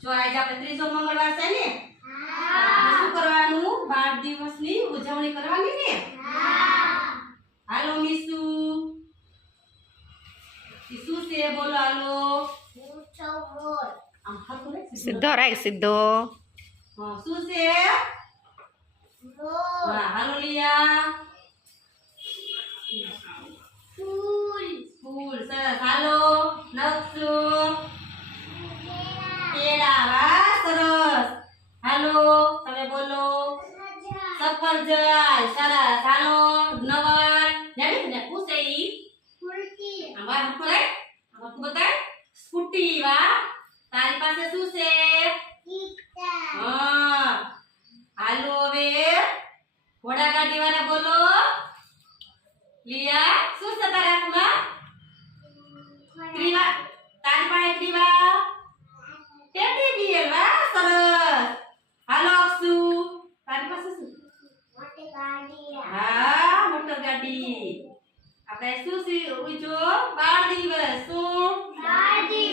જો આજે આપણે ત્રીજો મંગળવાર છે ને હા શું કરવાનું બાળ દિવસની ઉજવણી કરવાની ને હા હાલો મીસુ શું છે બોલો હાલો આમ હરખું રે સીધો રાખ સીધો હા શું છે હા હાલો લિયા ફૂલ સરસ હાલો નકશો કેળા વાહ સરસ હાલો તમે બોલો સફરજન સરસ હાલો નવર જાણી ને પૂછે ઈ આમાં હરખું રે આમાં તું બતાય સ્કૂટી વાહ તારી પાસે શું છે હા હાલો હવે ઘોડા ગાડી વાળા બોલો લિયા શું છે તારા હાથમાં ક્રીવા તારી પાસે ક્રીવા ટેડી બિયર વાહ સરસ હાલો અક્ષુ તારી પાસે શું હા મોટર ગાડી આપણે શું છે ઉજો બાળ દિવસ શું બાળ દિવસ